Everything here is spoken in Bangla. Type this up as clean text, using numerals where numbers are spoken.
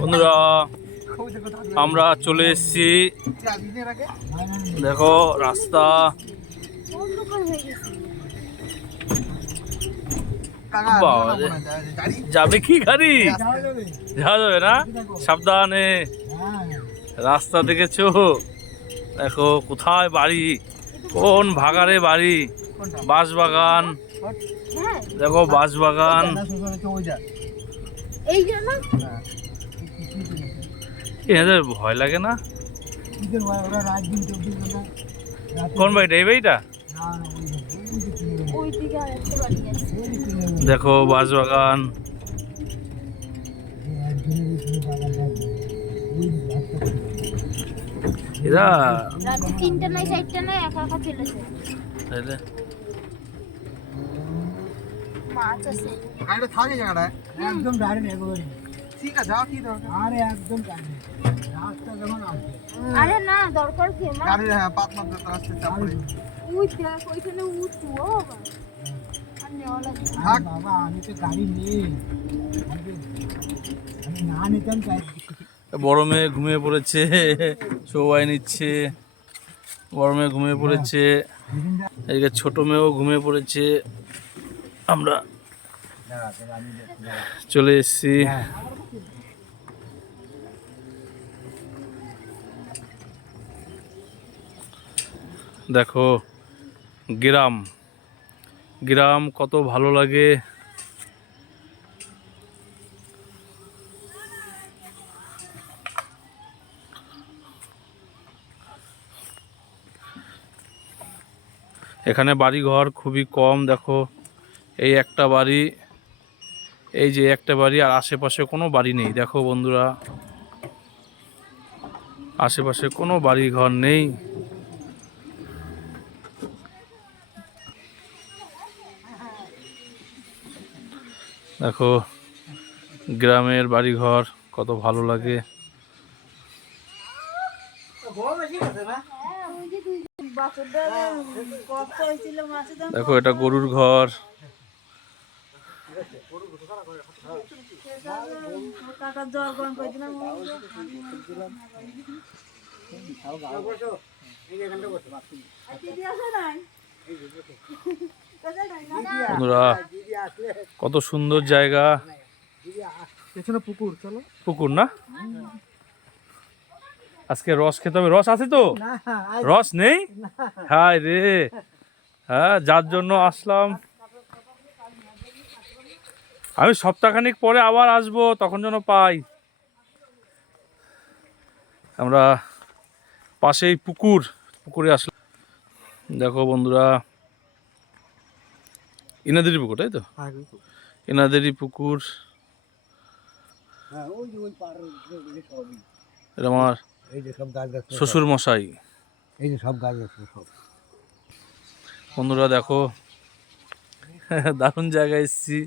বন্ধুরা আমরা চলে এসেছি, দেখো রাস্তা যাবে কি গাড়ি, যাওয়া যাবে না, সাবধানে রাস্তা দেখেছো, দেখো কোথায় বাড়ি, কোন ভাগারে বাড়ি, বাঁশবাগান, দেখো বাঁশবাগান। এদের ভয় লাগে না? কোন বাড়িটা? এই বাড়িটা দেখো বাঁশবাগান। এরা রাতে 3টা নাই 4টা নাই একা একা চলেছে। তাইলে মাছ আছে গাড়িটা থাকে জায়গাটায় একদম ডাইরেক্ট এগোবে। ঠিক আছে, যাও কি দরকার? আরে একদম ডাইরেক্ট রাস্তা যেমন আছে। আরে না দরকার কি মা? গাড়ি হ্যাঁ পাত মাত্র রাস্তা চাপ পড়ে। ওই দেখ ওইখানে উঠু ও বাবা। আর নেওয়া লাগবে থাক বাবা, আমি তো গাড়ি নেই। আমি না নিতাম তাই। বড় মেয়ে ঘুমিয়ে পড়েছে, সবাই নিচ্ছে, বড় মেয়ে ঘুমিয়ে পড়েছে, এদিকে ছোট মেয়েও ঘুমিয়ে পড়েছে। আমরা চলে এসেছি। দেখো গ্রাম, গ্রাম কত ভালো লাগে। এখানে বাড়ি ঘর খুবই কম, দেখো এই একটা বাড়ি, এই যে একটা বাড়ি, আর আশেপাশে কোনো বাড়ি নেই। দেখো বন্ধুরা, আশেপাশে কোনো বাড়ি ঘর নেই। দেখো গ্রামের বাড়ি ঘর কত ভালো লাগে। দেখো এটা গরুর ঘর। বন্ধুরা কত সুন্দর জায়গা, পুকুর, চলো পুকুর না? আজকে রস খেতে হবে। রস আছে তো? রস নেই? হায় রে, হ্যাঁ যার জন্য আসলাম। আমি সপ্তাহখানিক পরে আবার আসবো, তখন যেন পাই। আমরা পাশেই পুকুর, পুকুরে আসলাম। দেখো বন্ধুরা, ইনাদেরই পুকুর, তাই তো? ইনাদেরই পুকুর। এটা আমার শ্বশুর মশাই। এই যে সব গাছ আছে সব। বন্ধুরা দেখো দারুণ জায়গায় এসেছি।